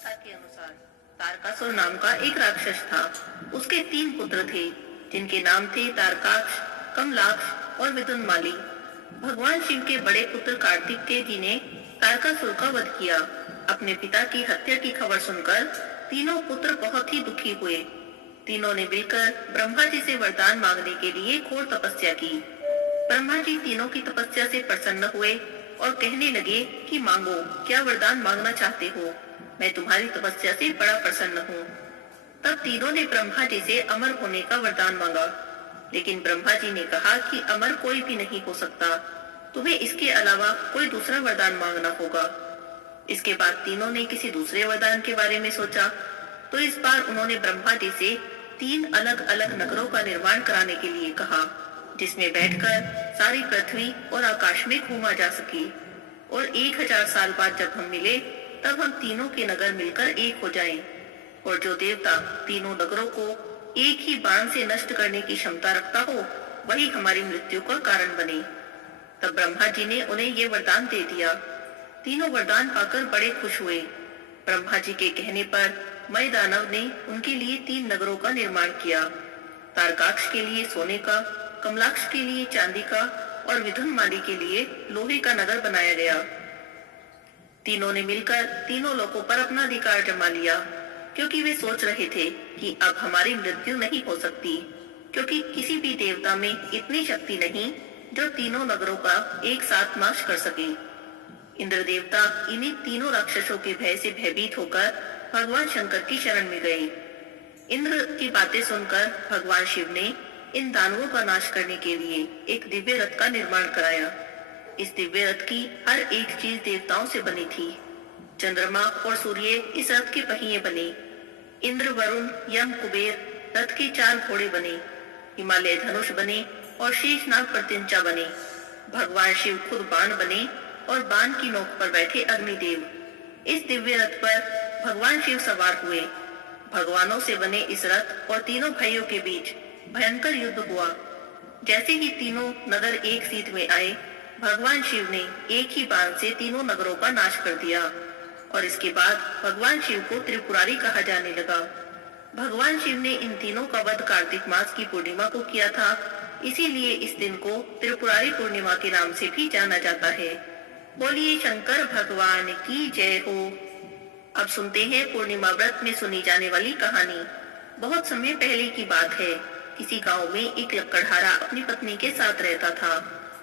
कथा के अनुसार तारकासुर नाम का एक राक्षस था। उसके 3 पुत्र थे, जिनके नाम थे तारकाक्ष, कमलाक्ष और विदुनमाली। भगवान शिव के बड़े पुत्र कार्तिकेय जी ने तारकासुर का वध किया। अपने पिता की हत्या की खबर सुनकर तीनों पुत्र बहुत ही दुखी हुए। तीनों ने मिलकर ब्रह्मा जी से वरदान मांगने के लिए घोर तपस्या की। ब्रह्मा जी तीनों की तपस्या से प्रसन्न हुए और कहने लगे कि मांगो, क्या वरदान मांगना चाहते हो? मैं तुम्हारी तपस्या से बड़ा प्रसन्न हूँ। तब तीनों ने ब्रह्मा जी से अमर होने का वरदान मांगा, लेकिन ब्रह्मा जी ने कहा कि अमर कोई भी नहीं हो सकता, तुम्हें इसके अलावा कोई दूसरा वरदान मांगना होगा। इसके बाद तीनों ने किसी दूसरे वरदान के बारे में सोचा, तो इस बार उन्होंने ब्रह्मा जी से 3 अलग अलग नगरों का निर्माण कराने के लिए कहा, जिसमें बैठकर सारी पृथ्वी और आकाश में घूमा जा सके, और 1000 साल बाद जब हम मिले तब हम तीनों के नगर मिलकर एक हो जाएं, और जो देवता तीनों नगरों को एक ही बाण से नष्ट करने की क्षमता रखता हो, वही हमारी मृत्यु का कारण बने। तब ब्रह्मा जी ने उन्हें ये वरदान दे दिया। तीनों वरदान पाकर बड़े खुश हुए। ब्रह्मा जी के कहने पर मय दानव ने उनके लिए 3 नगरों का निर्माण किया। तारकाक्ष के लिए सोने का, कमलाक्ष के लिए चांदी का और विदुनमाली के लिए लोहे का नगर बनाया गया। तीनों ने मिलकर तीनों लोकों पर अपना अधिकार जमा लिया, क्योंकि वे सोच रहे थे कि अब हमारी मृत्यु नहीं हो सकती, क्योंकि किसी भी देवता में इतनी शक्ति नहीं जो तीनों नगरों का एक साथ नाश कर सके। इंद्र देवता इन्हीं तीनों राक्षसों के भय से भयभीत होकर भगवान शंकर की शरण में गए। इंद्र की बातें सुनकर भगवान शिव ने इन दानवों का नाश करने के लिए एक दिव्य रथ का निर्माण कराया। इस दिव्य रथ की हर एक चीज देवताओं से बनी थी। चंद्रमा और सूर्य इस रथ के पहिए बने। इंद्र, वरुण, यम, कुबेर रथ के 4 घोड़े बने। हिमालय धनुष बने और शेषनाग प्रत्यंचा बने। भगवान शिव खुद बाण बने और बाण की नोक पर बैठे अग्निदेव। इस दिव्य रथ पर भगवान शिव सवार हुए। भगवानों से बने इस रथ और तीनों भाइयों के बीच भयंकर युद्ध हुआ। जैसे ही तीनों नगर एक सीध में आए, भगवान शिव ने एक ही बाण से तीनों नगरों का नाश कर दिया, और इसके बाद भगवान शिव को त्रिपुरारी कहा जाने लगा। भगवान शिव ने इन तीनों का वध कार्तिक मास की पूर्णिमा को किया था, इसीलिए इस दिन को त्रिपुरारी पूर्णिमा के नाम से भी जाना जाता है। बोलिए शंकर भगवान की जय हो। अब सुनते हैं पूर्णिमा व्रत में सुनी जाने वाली कहानी। बहुत समय पहले की बात है। किसी गांव में एक लकड़हारा अपनी पत्नी के साथ रहता था।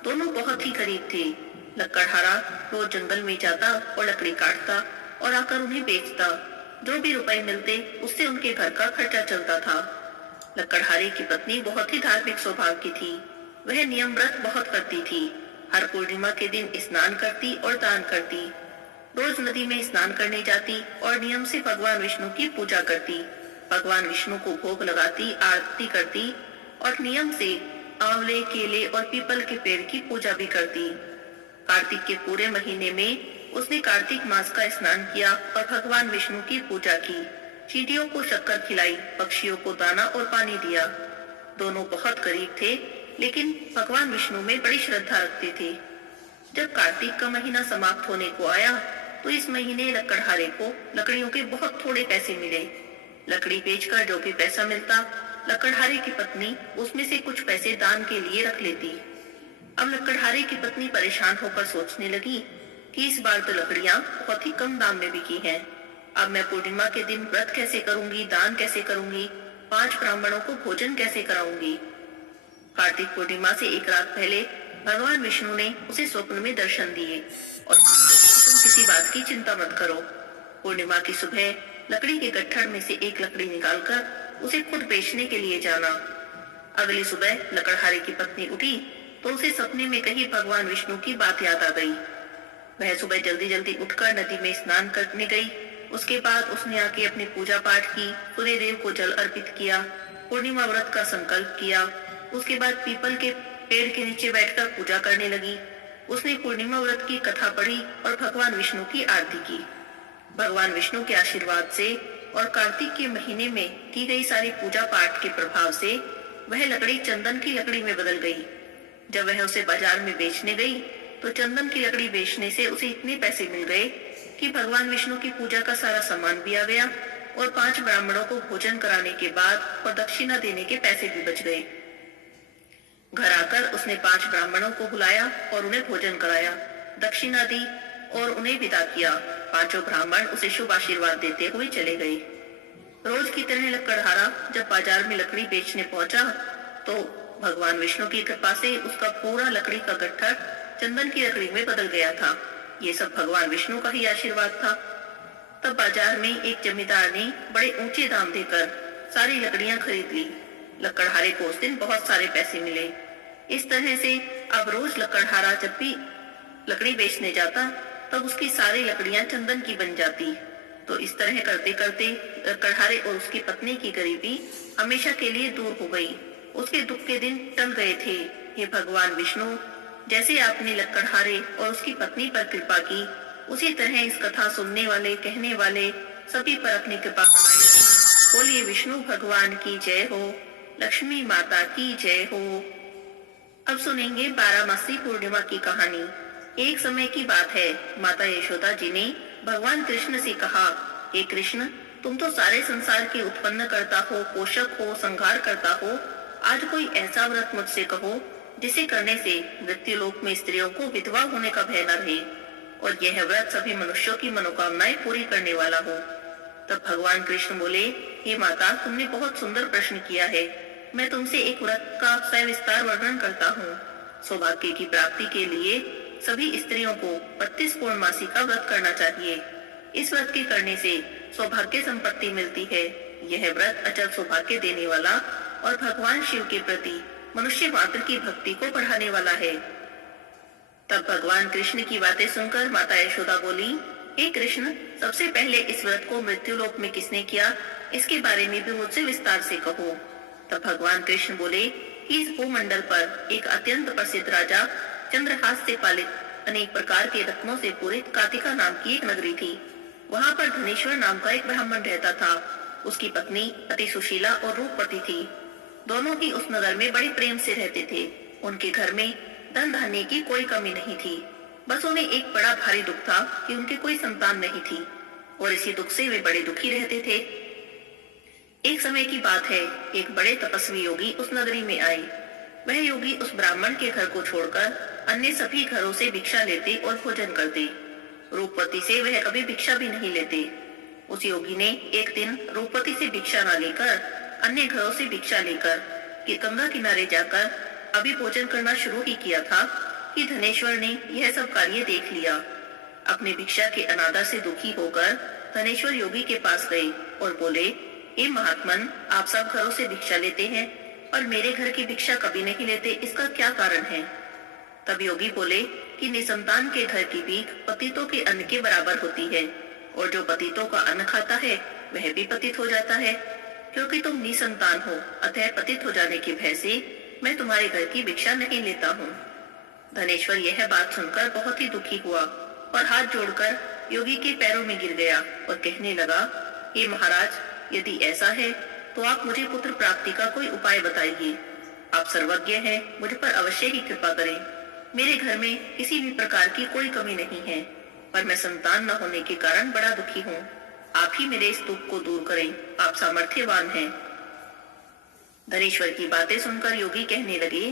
दोनों बहुत ही गरीब थे। लकड़हारा रोज जंगल में जाता और लकड़ी काटता और आकर उन्हें बेचता। जो भी रुपए मिलते उससे उनके घर का खर्चा चलता था। लकड़हारे की पत्नी बहुत ही धार्मिक स्वभाव की थी। वह नियम व्रत बहुत करती थी। हर पूर्णिमा के दिन स्नान करती और दान करती। रोज नदी में स्नान करने जाती और नियम से भगवान विष्णु की पूजा करती। भगवान विष्णु को भोग लगाती, आरती करती और नियम से आंवले, केले और पीपल के पेड़ की पूजा भी करती। कार्तिक के पूरे महीने में उसने कार्तिक मास का स्नान किया और भगवान विष्णु की पूजा की। चींटियों को शक्कर खिलाई, पक्षियों को दाना और पानी दिया। दोनों बहुत गरीब थे, लेकिन भगवान विष्णु में बड़ी श्रद्धा रखते थे। जब कार्तिक का महीना समाप्त होने को आया, तो इस महीने लकड़हारे को लकड़ियों के बहुत थोड़े पैसे मिले। लकड़ी बेचकर जो भी पैसा मिलता, लकड़हारे की पत्नी उसमें से कुछ पैसे दान के लिए रख लेती। अब लकड़हारे की पत्नी परेशान होकर सोचने लगी कि इस बार तो लकड़ियां बहुत ही कम दाम में बिकी हैं। अब मैं पूर्णिमा के दिन व्रत कैसे करूंगी, दान कैसे करूंगी, 5 ब्राह्मणों को भोजन कैसे कराऊंगी। कार्तिक पूर्णिमा से एक रात पहले भगवान विष्णु ने उसे स्वप्न में दर्शन दिए और तुम किसी बात की चिंता मत करो। पूर्णिमा की सुबह लकड़ी के गट्ठर में से एक लकड़ी निकालकर उसे खुद बेचने के लिए जाना। अगली सुबह लकड़हारे की पत्नी उठी तो उसे सपने में कही भगवान विष्णु की बात याद आ गई। वह सुबह जल्दी जल्दी उठकर नदी में स्नान करने गई। उसके बाद उसने आके अपनी पूजा पाठ की, सूर्य देव को जल अर्पित किया, पूर्णिमा व्रत का संकल्प किया। उसके बाद पीपल के पेड़ के नीचे बैठकर पूजा करने लगी। उसने पूर्णिमा व्रत की कथा पढ़ी और भगवान विष्णु की आरती की। भगवान विष्णु के आशीर्वाद से और कार्तिक के महीने में की गई सारी पूजा पाठ के प्रभाव से वह लकड़ी चंदन की लकड़ी में बदल गई। जब वह उसे बाजार में बेचने गई तो चंदन की लकड़ी बेचने से उसे इतने पैसे मिल गए कि भगवान विष्णु की पूजा का सारा सामान भी आ गया और 5 ब्राह्मणों को भोजन कराने के बाद और दक्षिणा देने के पैसे भी बच गए। घर आकर उसने 5 ब्राह्मणों को बुलाया और उन्हें भोजन कराया, दक्षिणा दी और उन्हें विदा किया। 5 ब्राह्मण उसे शुभ आशीर्वाद देते हुए चले गए। रोज की तरह लकड़हारा जब बाजार में लकड़ी बेचने पहुंचा तो भगवान विष्णु की कृपा से उसका पूरा लकड़ी का गट्ठर चंदन की लकड़ी में बदल गया था। ये सब भगवान विष्णु का ही आशीर्वाद था। तब बाजार में एक जमींदार ने बड़े ऊंचे दाम देकर सारी लकड़ियां खरीद ली। लकड़हारे को उस दिन बहुत सारे पैसे मिले। इस तरह से अब रोज लकड़हारा जब भी लकड़ी बेचने जाता तब उसकी सारी लकड़ियां चंदन की बन जाती। तो इस तरह करते करते लकड़हारे और उसकी पत्नी की गरीबी हमेशा के लिए दूर हो गई। उसके दुख के दिन टल गए थे। हे भगवान विष्णु, जैसे आपने लकड़हारे और उसकी पत्नी पर कृपा की, उसी तरह इस कथा सुनने वाले, कहने वाले सभी पर अपनी कृपा बनाई। बोलिए विष्णु भगवान की जय हो, लक्ष्मी माता की जय हो। अब सुनेंगे 12 मासी पूर्णिमा की कहानी। एक समय की बात है, माता यशोदा जी ने भगवान कृष्ण से कहा, हे कृष्ण, तुम तो सारे संसार के उत्पन्न करता हो, पोषक हो, संहार करता हो। आज कोई ऐसा व्रत मुझसे कहो जिसे करने से मृत्यु लोक में स्त्रियों को विधवा होने का भय न रहे और यह व्रत सभी मनुष्यों की मनोकामनाएं पूरी करने वाला हो। तब भगवान कृष्ण बोले, हे माता, तुमने बहुत सुंदर प्रश्न किया है। मैं तुमसे एक व्रत का सविस्तार वर्णन करता हूँ। सौभाग्य की प्राप्ति के लिए सभी स्त्रियों को 32 पूर्णमासी का व्रत करना चाहिए। इस व्रत के करने से सौभाग्य संपत्ति मिलती है। यह व्रत अचल सौभाग्य देने वाला और भगवान शिव के प्रति मनुष्य मात्र की भक्ति को बढ़ाने वाला है। तब भगवान कृष्ण की बातें सुनकर माता यशोदा बोली, हे कृष्ण, सबसे पहले इस व्रत को मृत्यु लोक में किसने किया, इसके बारे में भी मुझसे विस्तार से कहो। तब भगवान कृष्ण बोले, इस भूमंडल पर एक अत्यंत प्रसिद्ध राजा चंद्रहास से पालित अनेक प्रकार के रत्नों से पूरित कातिका नाम की एक नगरी थी। वहाँ पर धनेश्वर नाम का एक ब्राह्मण रहता था। उसकी पत्नी अति सुशीला और रूपवती थी। दोनों ही उस नगर में बड़े प्रेम से रहते थे। उनके घर में धन धान्य की कोई कमी नहीं थी। बस उन्हें एक बड़ा भारी दुख था कि उनके कोई संतान नहीं थी और इसी दुख से वे बड़े दुखी रहते थे। एक समय की बात है, एक बड़े तपस्वी योगी उस नगरी में आए। वह योगी उस ब्राह्मण के घर को छोड़कर अन्य सभी घरों से भिक्षा लेते और भोजन करते। रूपवती से वह कभी भिक्षा भी नहीं लेते। उस योगी ने एक दिन रूपवती से भिक्षा न लेकर अन्य घरों से भिक्षा लेकर कि गंगा किनारे जाकर अभी भोजन करना शुरू ही किया था कि धनेश्वर ने यह सब कार्य देख लिया। अपने भिक्षा के अनादर से दुखी होकर धनेश्वर योगी के पास गए और बोले, हे महात्मन, आप सब घरों से भिक्षा लेते हैं और मेरे घर की भिक्षा कभी नहीं लेते, इसका क्या कारण है? तब योगी बोले कि निसंतान के घर की भीख पतितों के अन्न के बराबर होती है और जो पतितों का अन्न खाता है वह भी पतित हो जाता है। क्योंकि तुम निसंतान हो, अतः पतित हो जाने के भय से मैं तुम्हारे घर की भिक्षा नहीं लेता हूँ। धनेश्वर यह बात सुनकर बहुत ही दुखी हुआ और हाथ जोड़कर योगी के पैरों में गिर गया और कहने लगा, हे महाराज, यदि ऐसा है तो आप मुझे पुत्र प्राप्ति का कोई उपाय बताइए। आप सर्वज्ञ हैं, मुझ पर अवश्य ही कृपा करें। मेरे घर में किसी भी प्रकार की कोई कमी नहीं है, पर मैं संतान न होने के कारण बड़ा दुखी हूँ। आप ही मेरे इस दुख को दूर करें, आप सामर्थ्यवान हैं। धनेश्वर की बातें सुनकर योगी कहने लगे,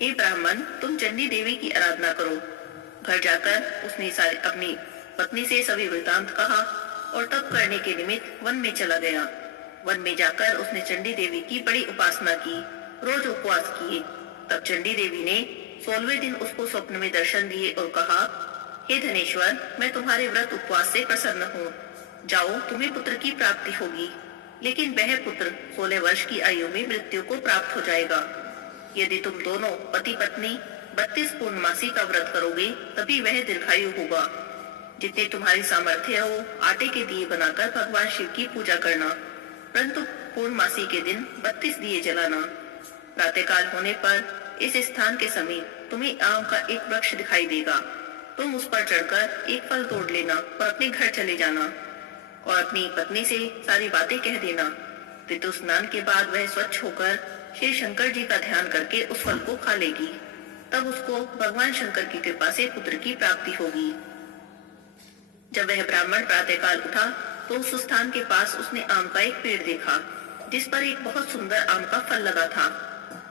हे ब्राह्मण, तुम चंडी देवी की आराधना करो। घर जाकर उसने अपनी पत्नी से सभी वृतांत कहा और तप करने के निमित्त वन में चला गया। वन में जाकर उसने चंडी देवी की बड़ी उपासना की, रोज उपवास किए। तब चंडी देवी ने 16वें दिन उसको स्वप्न में दर्शन दिए और कहा, हे धनेश्वर, मैं तुम्हारे व्रत उपवास से प्रसन्न हूँ। जाओ, तुम्हें पुत्र की प्राप्ति होगी, लेकिन वह पुत्र 16 वर्ष की आयु में मृत्यु को प्राप्त हो जाएगा। यदि तुम दोनों पति पत्नी 32 पूर्णमासी का व्रत करोगे तभी वह दीर्घायु होगा। जितने तुम्हारी सामर्थ्य हो, आटे के दिए बनाकर भगवान शिव की पूजा करना, परंतु पूर्णमासी के दिन 32 दिए जलाना। प्रातःकाल होने पर इस स्थान के समीप तुम्हें आम का एक वृक्ष दिखाई देगा। तुम उस पर चढ़कर एक फल तोड़ लेना और अपने घर चले जाना और अपनी पत्नी से सारी बातें कह देना। ऋतु स्नान के बाद वह स्वच्छ होकर श्री शंकर जी का ध्यान करके उस फल को खा लेगी। तब उसको भगवान शंकर की कृपा से पुत्र की प्राप्ति होगी। जब वह ब्राह्मण प्रातःकाल उठा तो उस स्थान के पास उसने आम का एक पेड़ देखा जिस पर एक बहुत सुंदर आम का फल लगा था।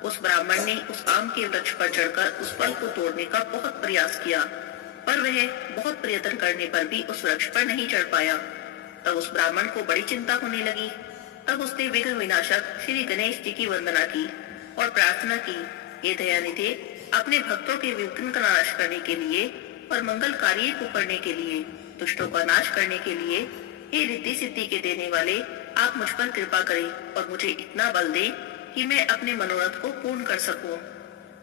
उस ब्राह्मण ने उस आम के वृक्ष पर चढ़कर उस फल को तोड़ने का बहुत प्रयास किया, पर वह बहुत प्रयत्न करने पर भी उस वृक्ष पर नहीं चढ़ पाया। तब उस ब्राह्मण को बड़ी चिंता होने लगी। तब उसने विघ्न विनाशक श्री गणेश जी की वंदना की और प्रार्थना की, हे दयानिधे, अपने भक्तों के विघ्न का नाश करने के लिए और मंगल कार्य को करने के लिए, दुष्टों का नाश करने के लिए, हे रिद्धि सिद्धि के देने वाले, आप मुझ पर कृपा करें और मुझे इतना बल दें कि मैं अपने मनोरथ को पूर्ण कर सकूं।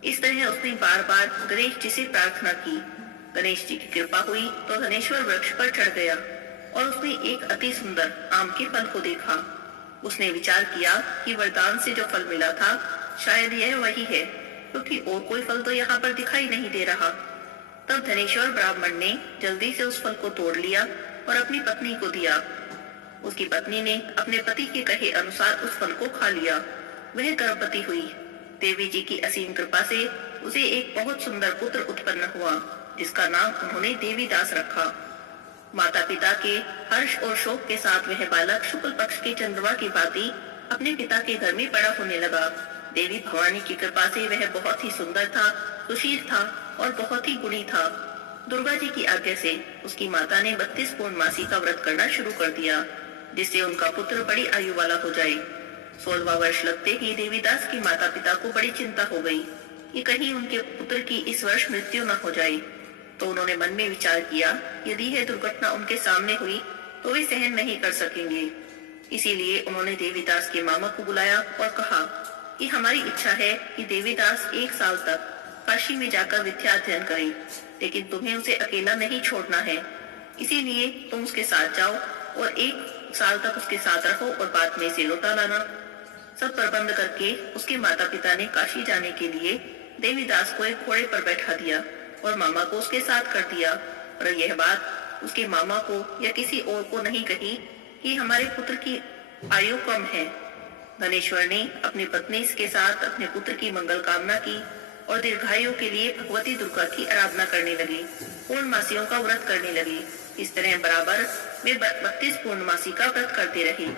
इस तरह उसने बार बार गणेश जी से प्रार्थना की। गणेश जी की कृपा हुई तो धनेश्वर वृक्ष पर चढ़ गया और उसने एक अति सुंदर आम के फल को देखा। उसने विचार किया कि वरदान से जो फल मिला था शायद यह वही है, क्योंकि और कोई फल तो यहाँ पर दिखाई नहीं दे रहा। तब धनेश्वर ब्राह्मण ने जल्दी से उस फल को तोड़ लिया और अपनी पत्नी को दिया। उसकी पत्नी ने अपने पति के कहे अनुसार उस फल को खा लिया। वह गर्भवती हुई। देवी जी की असीम कृपा से उसे एक बहुत सुंदर पुत्र उत्पन्न हुआ, जिसका नाम उन्होंने देवीदास रखा। माता पिता के हर्ष और शोक के साथ वह बालक शुक्ल पक्ष के चंद्रमा की भांति अपने पिता के घर में बड़ा होने लगा। देवी भवानी की कृपा से वह बहुत ही सुंदर था, सुशील था और बहुत ही गुणी था। दुर्गा जी की आज्ञा से उसकी माता ने 32 पूर्णमासी का व्रत करना शुरू कर दिया, जिससे उनका पुत्र बड़ी आयु वाला हो जाए। 16वां वर्ष लगते ही देवीदास की माता पिता को बड़ी चिंता हो गई कि कहीं उनके पुत्र की इस वर्ष मृत्यु न हो जाए। तो उन्होंने मन में विचार किया, यदि यह दुर्घटना उनके सामने हुई तो वे सहन नहीं कर सकेंगे। इसीलिए उन्होंने देवीदास के मामा को बुलाया और कहा कि हमारी इच्छा है कि देवीदास 1 साल तक काशी में जाकर विद्या अध्ययन करें, लेकिन तुम्हें उसे अकेला नहीं छोड़ना है। इसीलिए तुम उसके साथ जाओ और 1 साल तक उसके साथ रहो और बाद में इसे लौटा लाना। सब प्रबंध करके उसके माता पिता ने काशी जाने के लिए देवीदास को एक घोड़े पर बैठा दिया और मामा को उसके साथ कर दिया। और यह बात उसके मामा को या किसी और को नहीं कही कि हमारे पुत्र की आयु कम है। धनेश्वर ने अपनी पत्नी के साथ अपने पुत्र की मंगल कामना की और दीर्घायु के लिए भगवती दुर्गा की आराधना करने लगे, पूर्णमासियों का व्रत करने लगे। इस तरह बराबर वे 32 पूर्णमासी का व्रत करते रहे।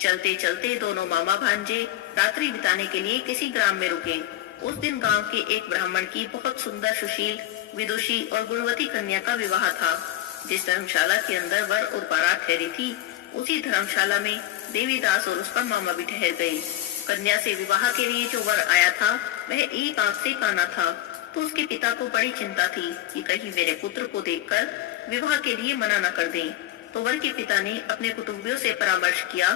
चलते चलते दोनों मामा भांजे रात्रि बिताने के लिए किसी ग्राम में रुके। उस दिन गांव के एक ब्राह्मण की बहुत सुंदर, सुशील, विदुषी और गुणवती कन्या का विवाह था। जिस धर्मशाला के अंदर वर और बारात ठहरी थी, उसी धर्मशाला में देवीदास और उसका मामा भी ठहर गए। कन्या से विवाह के लिए जो वर आया था वह एक आंख से काना था, तो उसके पिता को बड़ी चिंता थी कि कहीं मेरे पुत्र को देखकर विवाह के लिए मना न कर दें। तो वर के पिता ने अपने कुटुंबियों से परामर्श किया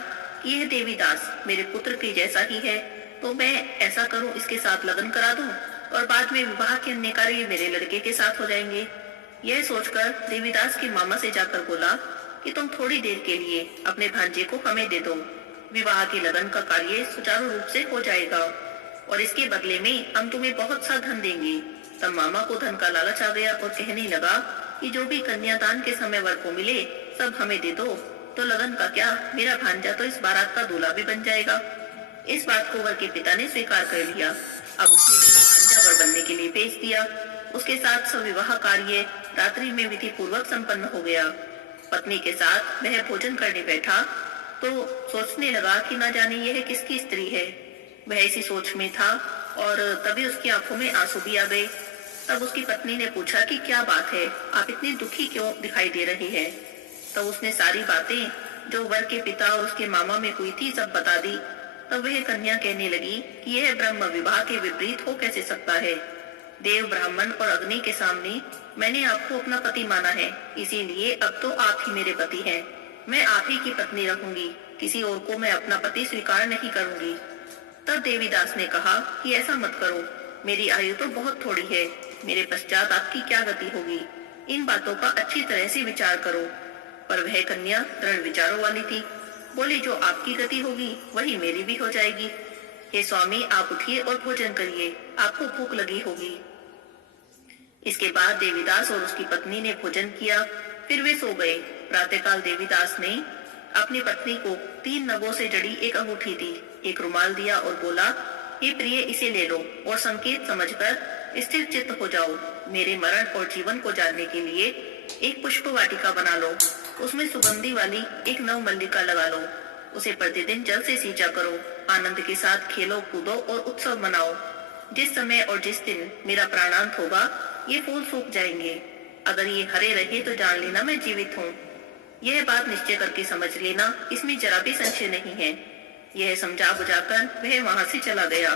कि यह देवीदास मेरे पुत्र के जैसा ही है, तो मैं ऐसा करूं, इसके साथ लगन करा दूं और बाद में विवाह के अन्य कार्य मेरे लड़के के साथ हो जाएंगे। यह सोचकर देवीदास की मामा से जाकर बोला कि तुम थोड़ी देर के लिए अपने भांजे को हमें दे दो, विवाह के लगन का कार्य सुचारू रूप से हो जाएगा और इसके बदले में हम तुम्हें बहुत सा धन देंगे। तब मामा को धन का लालच आ गया और कहने लगा कि जो भी कन्यादान के समय वर को मिले सब हमें दे दो, तो लगन का क्या, मेरा भांजा तो इस बारात का दूल्हा भी बन जाएगा। इस बात को वर के पिता ने स्वीकार कर लिया। अब उसने भांजा वर बनने के लिए भेज दिया। उसके साथ सब विवाह कार्य रात्रि में विधि पूर्वक संपन्न हो गया। पत्नी के साथ वह भोजन करने बैठा तो सोचने लगा कि न जाने यह किसकी स्त्री है। वह इसी सोच में था और तभी उसकी आंखों में आंसू भी आ गए। तब उसकी पत्नी ने पूछा कि क्या बात है, आप इतनी दुखी क्यों दिखाई दे रहे हैं। तब उसने सारी बातें जो वर के पिता और उसके मामा में हुई थी सब बता दी। तब वह कन्या कहने लगी कि यह ब्रह्म विवाह के विपरीत हो कैसे सकता है। देव, ब्राह्मण और अग्नि के सामने मैंने आपको अपना पति माना है, इसीलिए अब तो आप ही मेरे पति हैं। मैं आप ही की पत्नी रहूंगी, किसी और को मैं अपना पति स्वीकार नहीं करूंगी। तब देवीदास ने कहा कि ऐसा मत करो, मेरी आयु तो बहुत थोड़ी है, मेरे पश्चात आपकी क्या गति होगी, इन बातों का अच्छी तरह से विचार करो। पर वह कन्या दृढ़ विचारों वाली थी, बोली जो आपकी गति होगी वही मेरी भी हो जाएगी। हे स्वामी, आप उठिए और भोजन करिए, आपको भूख लगी होगी। इसके बाद देवीदास और उसकी पत्नी ने भोजन किया, फिर वे सो गए। प्रातःकाल देवीदास ने अपनी पत्नी को 3 नगों से जड़ी एक अंगूठी दी, एक रुमाल दिया और बोला, हे प्रिय, इसे ले लो और संकेत समझकर स्थिर चित्त हो जाओ। मेरे मरण और जीवन को जानने के लिए एक पुष्प वाटिका बना लो, उसमें सुगंधी वाली एक नव मल्लिका लगा लो, उसे प्रतिदिन जल से सींचा करो, आनंद के साथ खेलो कूदो और उत्सव मनाओ। जिस समय और जिस दिन मेरा प्राणांत होगा ये फूल सूख जाएंगे। अगर ये हरे रहे तो जान लेना मैं जीवित हूँ। यह बात निश्चय करके समझ लेना, इसमें जरा भी संशय नहीं है। यह समझा बुझाकर वह वहां से चला गया।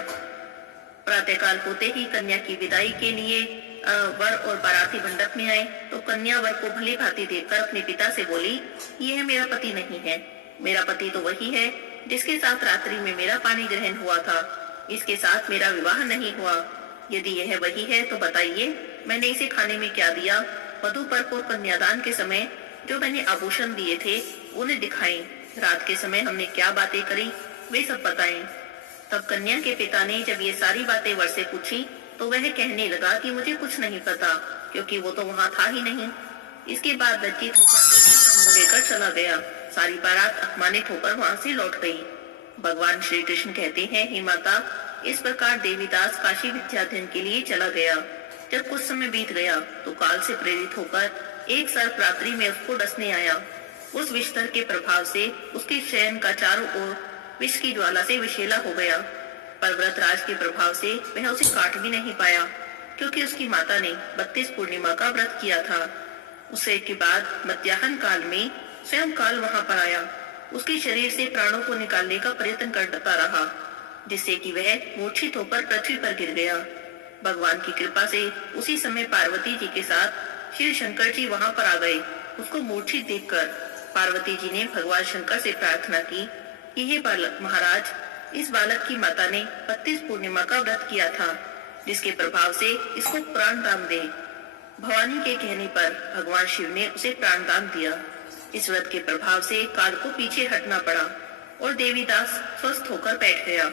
प्रातःकाल होते ही कन्या की विदाई के लिए वर और बाराती मंडप में आए तो कन्या वर को भली भांति देखकर अपने पिता से बोली, यह मेरा पति नहीं है। मेरा पति तो वही है जिसके साथ रात्रि में मेरा पानी ग्रहण हुआ था। इसके साथ मेरा विवाह नहीं हुआ। यदि यह वही है तो बताइए मैंने इसे खाने में क्या दिया। वधू पर को कन्यादान के समय जो मैंने आभूषण दिए थे उन्हें दिखाएं। रात के समय हमने क्या बातें करी वे सब बताएं। तब कन्या के पिता ने जब ये सारी बातें वर से पूछी तो वह कहने लगा कि मुझे कुछ नहीं पता, क्योंकि वो तो वहाँ था ही नहीं। इसके बाद लज्जित होकर मुंह लेकर चला गया। सारी बारात अपमानित होकर वहाँ से लौट गई। भगवान श्री कृष्ण कहते हैं, हे माता, इस प्रकार देवीदास काशी विद्याध्ययन के लिए चला गया। जब कुछ समय बीत गया तो काल से प्रेरित होकर एक सर्प रात्रि में उसको डसने आया। उस विस्तर के प्रभाव से उसके शयन का चारों ओर विष की ज्वाला से विषैला हो गया। पर व्रतराज के प्रभाव से वह उसे काट भी नहीं पाया, क्योंकि उसकी माता ने 32 पूर्णिमा का व्रत किया था। उससे के बाद मध्याह्न काल में स्वयं काल वहां पर आया। उसके शरीर से प्राणों को निकालने का प्रयत्न करता रहा, जिससे कि वह मूर्छित होकर पृथ्वी पर गिर गया। भगवान की कृपा से उसी समय पार्वती जी के साथ श्री शंकर जी वहां पर आ गए। उसको मूर्छित देखकर पार्वती जी ने भगवान शंकर से प्रार्थना की कि हे बालक महाराज, इस बालक की माता ने 32 पूर्णिमा का व्रत किया था, जिसके प्रभाव से इसको प्राण दान दे। भवानी के कहने पर भगवान शिव ने उसे प्राण दान दिया। इस व्रत के प्रभाव से काल को पीछे हटना पड़ा और देवीदास स्वस्थ होकर बैठ गया।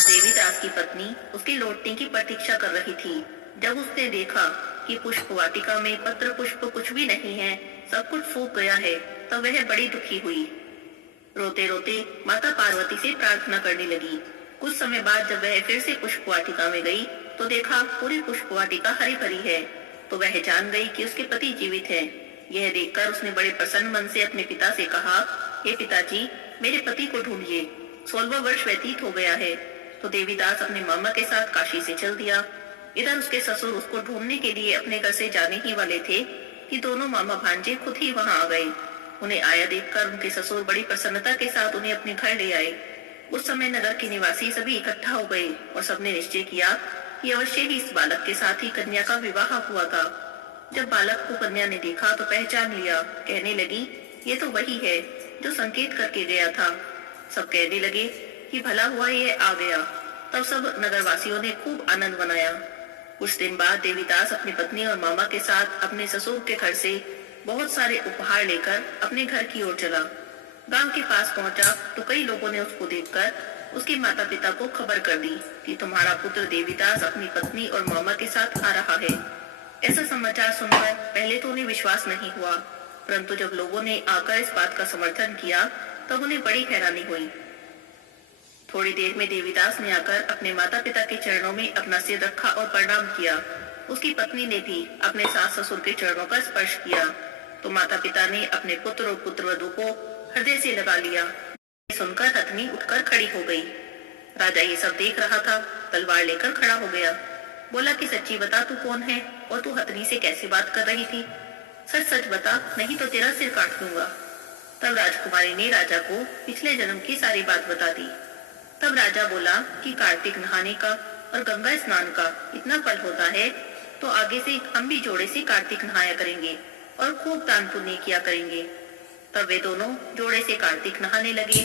देवीदास की पत्नी उसके लौटने की प्रतीक्षा कर रही थी। जब उसने देखा कि पुष्प वाटिका में पत्र पुष्प कुछ भी नहीं है, सब कुछ सूख गया है, तब वह बड़ी दुखी हुई। रोते रोते माता पार्वती से प्रार्थना करने लगी। कुछ समय बाद जब वह फिर से पुष्प वाटिका में गई तो देखा पूरी पुष्प वाटिका हरी भरी है। तो वह जान गई कि उसके पति जीवित हैं। यह देखकर उसने बड़े प्रसन्न मन से अपने पिता से कहा, हे पिताजी, मेरे पति को ढूंढिए। 16वां वर्ष व्यतीत हो गया है। तो देवीदास अपने मामा के साथ काशी से चल दिया। इधर उसके ससुर उसको ढूंढने के लिए अपने घर से जाने ही वाले थे कि दोनों मामा भांजे खुद ही वहां आ गए। उन्हें आया देखकर उनके ससुर बड़ी प्रसन्नता के साथ उन्हें अपने घर ले आए। उस समय नगर के निवासी सभी इकट्ठा हो गए और सबने निश्चय किया कि अवश्य ही इस बालक के साथ ही कन्या का विवाह हुआ था। जब बालक को कन्या ने देखा तो पहचान लिया। कहने लगी, ये तो वही है जो संकेत करके गया था। सब कहने लगे कि भला हुआ ये आ गया। तब सब नगरवासियों ने खूब आनंद मनाया। कुछ दिन बाद देवीदास अपनी पत्नी और मामा के साथ अपने ससुर के घर से बहुत सारे उपहार लेकर अपने घर की ओर चला। गांव के पास पहुंचा तो कई लोगों ने उसको देखकर उसके माता पिता को खबर कर दी कि तुम्हारा पुत्र देवीदास अपनी पत्नी और मामा के साथ आ रहा है। ऐसा समाचार सुनकर पहले तो उन्हें विश्वास नहीं हुआ, परंतु जब लोगों ने आकर इस बात का समर्थन किया तब उन्हें बड़ी हैरानी हुई। थोड़ी देर में देवीदास ने आकर अपने माता पिता के चरणों में अपना सिर रखा और प्रणाम किया। उसकी पत्नी ने भी अपने सास ससुर के चरणों का स्पर्श किया तो माता पिता ने अपने पुत्र और पुत्रवधू को हृदय से लगा लिया। सुनकर हथनी उठकर खड़ी हो गई। राजा ये सब देख रहा था, तलवार लेकर खड़ा हो गया। बोला कि सच्ची बता, तू कौन है और तू हथनी से कैसे बात कर रही थी? सच सच बता, नहीं तो तेरा सिर काट दूंगा। तब राजकुमारी ने राजा को पिछले जन्म की सारी बात बता दी। तब राजा बोला कि कार्तिक नहाने का और गंगा स्नान का इतना फल होता है तो आगे से हम भी जोड़े से कार्तिक नहाया करेंगे और खूब दान पुण्य किया करेंगे। तब वे दोनों जोड़े से कार्तिक नहाने लगे।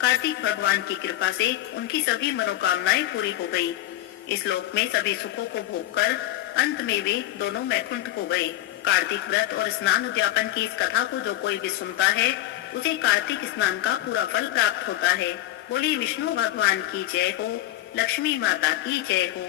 कार्तिक भगवान की कृपा से उनकी सभी मनोकामनाएं पूरी हो गई। इस लोक में सभी सुखों को भोगकर अंत में वे दोनों वैकुंठ को गए। कार्तिक व्रत और स्नान उद्यापन की इस कथा को जो कोई भी सुनता है उसे कार्तिक स्नान का पूरा फल प्राप्त होता है। बोली विष्णु भगवान की जय हो, लक्ष्मी माता की जय हो।